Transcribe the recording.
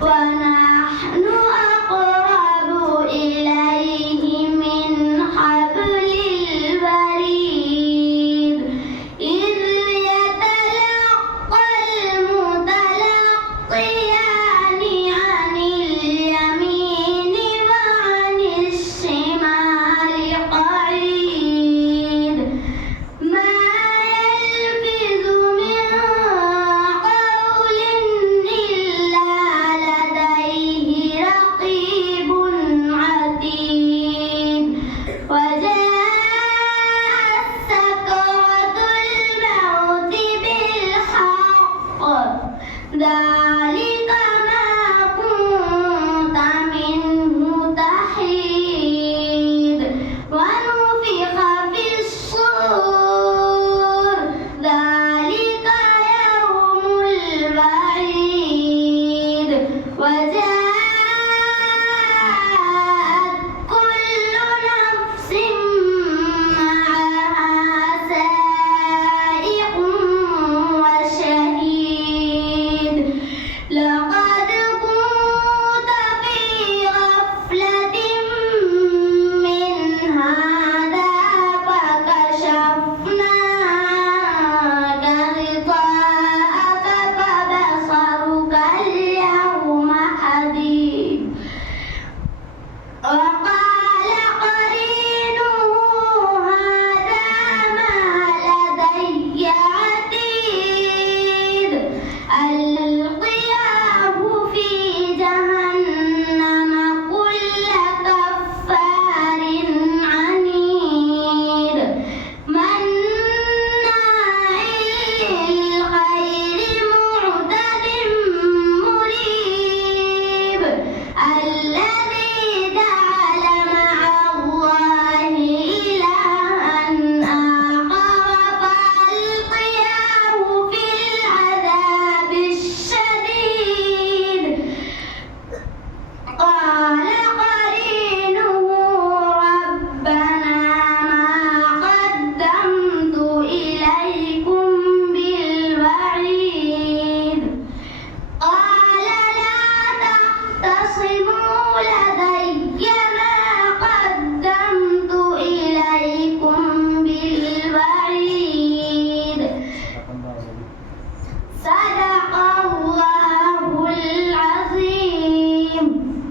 ونحن أقرب إليه من حبل الوريد إذ يتلقى المتلقيان عن اليمين وعن الشمال قعيد ما يلفظ من قول إلا لديه رقيب عتيد وجاءت سكرة الموت بالحق ذلك ما كنت منه تحيد ونفخ في الصور ذلك يوم الوعيد